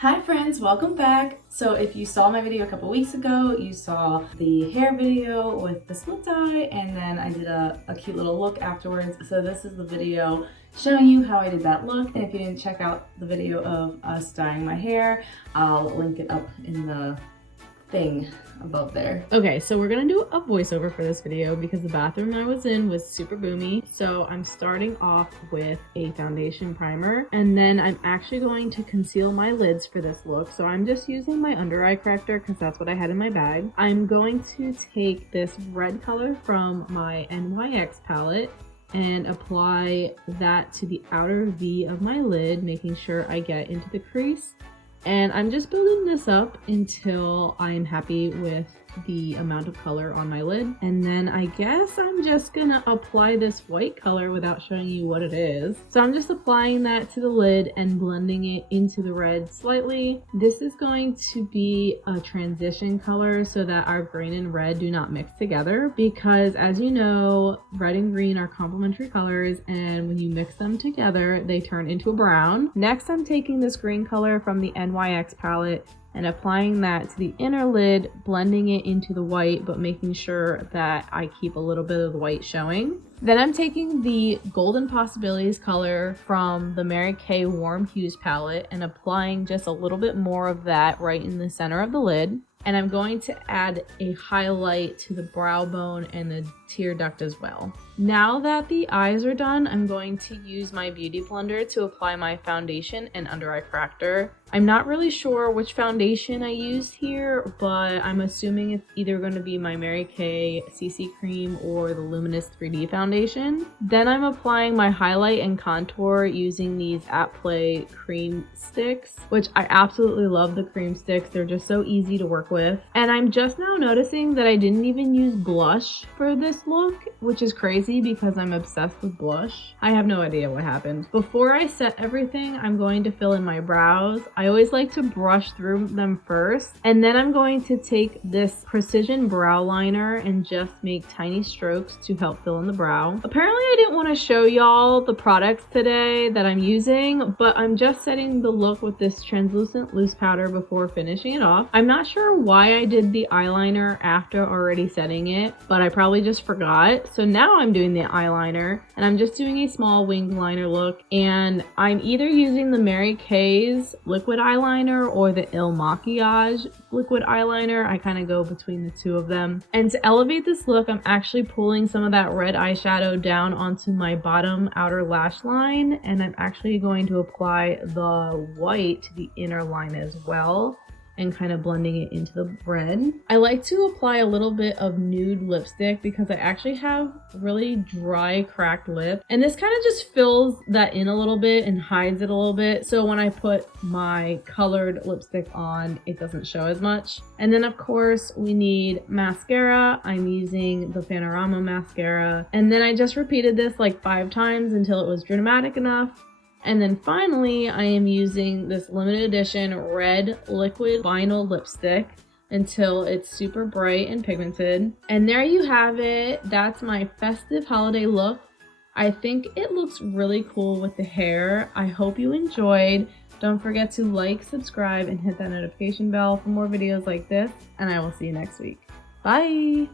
Hi friends, welcome back. So if you saw my video a couple weeks ago, you saw the hair video with the split dye, and then I did a cute little look afterwards. So this is the video showing you how I did that look. And if you didn't check out the video of us dyeing my hair, I'll link it up in the thing above there. Okay, so we're gonna do a voiceover for this video because the bathroom I was in was super boomy. So I'm starting off with a foundation primer, and then I'm actually going to conceal my lids for this look. So I'm just using my under eye corrector because that's what I had in my bag. I'm going to take this red color from my NYX palette and apply that to the outer V of my lid, making sure I get into the crease. And I'm just building this up until I'm happy with the amount of color on my lid. And then I guess I'm just gonna apply this white color without showing you what it is. So I'm just applying that to the lid and blending it into the red slightly. This is going to be a transition color so that our green and red do not mix together, because as you know, red and green are complementary colors, and when you mix them together they turn into a brown. Next, I'm taking this green color from the NYX palette and applying that to the inner lid, blending it into the white, but making sure that I keep a little bit of the white showing. Then I'm taking the Golden Possibilities color from the Mary Kay Warm Hues palette and applying just a little bit more of that right in the center of the lid. And I'm going to add a highlight to the brow bone and the tear duct as well. Now that the eyes are done, I'm going to use my beauty blender to apply my foundation and under eye corrector. I'm not really sure which foundation I used here, but I'm assuming it's either going to be my Mary Kay CC cream or the Luminous 3D foundation. Then I'm applying my highlight and contour using these At Play cream sticks, which I absolutely love the cream sticks. They're just so easy to work with. And I'm just now noticing that I didn't even use blush for this look, which is crazy because I'm obsessed with blush. I have no idea what happened. Before I set everything, I'm going to fill in my brows. I always like to brush through them first, and then I'm going to take this precision brow liner and just make tiny strokes to help fill in the brow. Apparently I didn't want to show y'all the products today that I'm using, but I'm just setting the look with this translucent loose powder before finishing it off. I'm not sure why I did the eyeliner after already setting it, but I probably just forgot. So now I'm doing the eyeliner, and I'm just doing a small winged liner look, and I'm either using the Mary Kay's liquid eyeliner or the Il Makiage liquid eyeliner. I kind of go between the two of them. And to elevate this look, I'm actually pulling some of that red eyeshadow down onto my bottom outer lash line, and I'm actually going to apply the white to the inner line as well, and kind of blending it into the red. I like to apply a little bit of nude lipstick because I actually have really dry, cracked lip. And this kind of just fills that in a little bit and hides it a little bit. So when I put my colored lipstick on, it doesn't show as much. And then of course we need mascara. I'm using the Panorama mascara. And then I just repeated this like 5 times until it was dramatic enough. And then finally, I am using this limited edition red liquid vinyl lipstick until it's super bright and pigmented. And there you have it. That's my festive holiday look. I think it looks really cool with the hair. I hope you enjoyed. Don't forget to like, subscribe, and hit that notification bell for more videos like this. And I will see you next week. Bye!